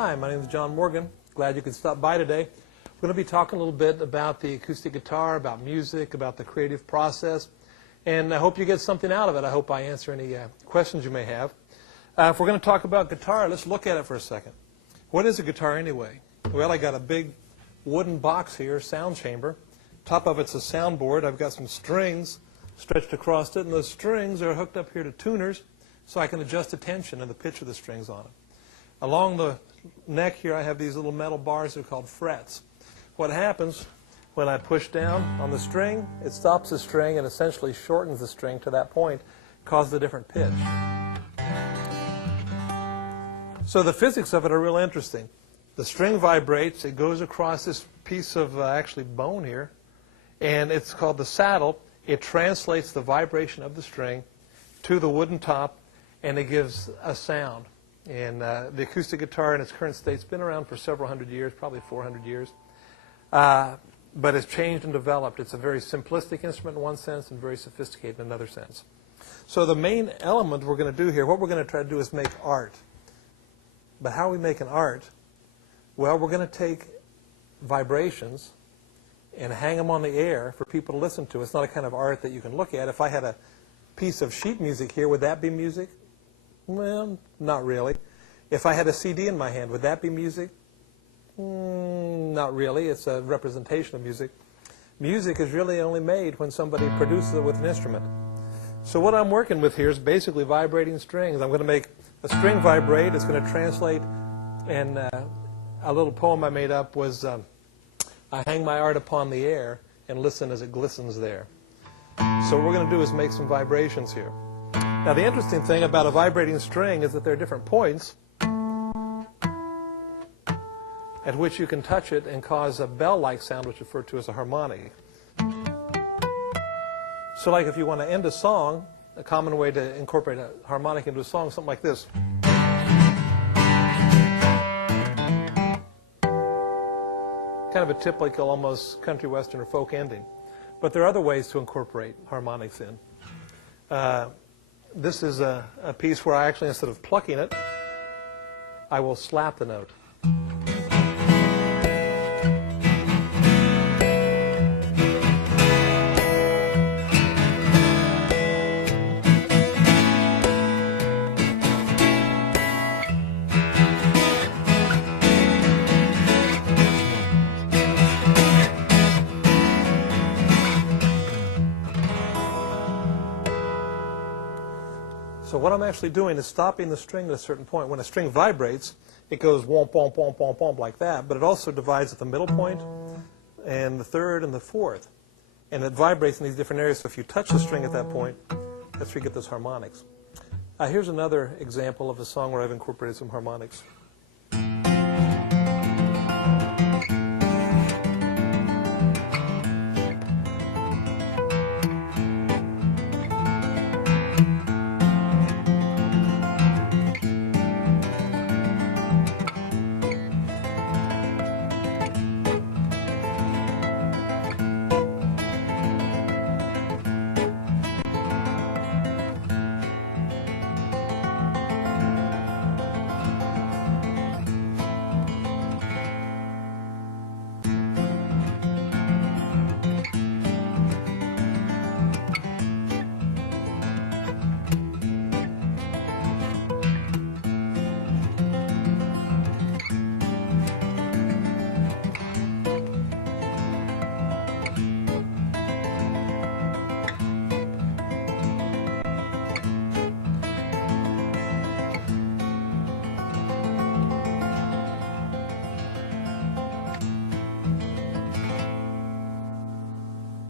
Hi, my name is John Morgan. Glad you could stop by today. We're going to be talking a little bit about the acoustic guitar, about music, about the creative process, and I hope you get something out of it. I hope I answer any questions you may have. If we're going to talk about guitar, let's look at it for a second. What is a guitar anyway? Well, I got a big wooden box here, sound chamber. Top of it's a soundboard. I've got some strings stretched across it, and those strings are hooked up here to tuners so I can adjust the tension and the pitch of the strings on it. Along the neck here, I have these little metal bars that are called frets. What happens when I push down on the string, it stops the string and essentially shortens the string to that point, causes a different pitch. So the physics of it are real interesting. The string vibrates, it goes across this piece of actually bone here, and it's called the saddle. It translates the vibration of the string to the wooden top, and it gives a sound. And the acoustic guitar in its current state has been around for several hundred years, probably 400 years. But it's changed and developed. It's a very simplistic instrument in one sense and very sophisticated in another sense. So the main element we're going to do here, what we're going to try to do is make art. But how are we making art? Well, we're going to take vibrations and hang them on the air for people to listen to. It's not a kind of art that you can look at. If I had a piece of sheet music here, would that be music? Well, not really. If I had a CD in my hand, would that be music? Not really. It's a representation of music. Music is really only made when somebody produces it with an instrument. So what I'm working with here is basically vibrating strings. I'm going to make a string vibrate. It's going to translate. And a little poem I made up was, I hang my art upon the air and listen as it glistens there. So what we're going to do is make some vibrations here. Now, the interesting thing about a vibrating string is that there are different points at which you can touch it and cause a bell-like sound, which is referred to as a harmonic. So like if you want to end a song, a common way to incorporate a harmonic into a song, something like this. Kind of a typical, almost country western or folk ending. But there are other ways to incorporate harmonics in. This is a piece where I actually, instead of plucking it, I will slap the note. So what I'm actually doing is stopping the string at a certain point. When a string vibrates, it goes womp, womp, womp, womp, womp like that, but it also divides at the middle point and the third and the fourth. And it vibrates in these different areas, so if you touch the string at that point, that's where you get those harmonics. Here's another example of a song where I've incorporated some harmonics.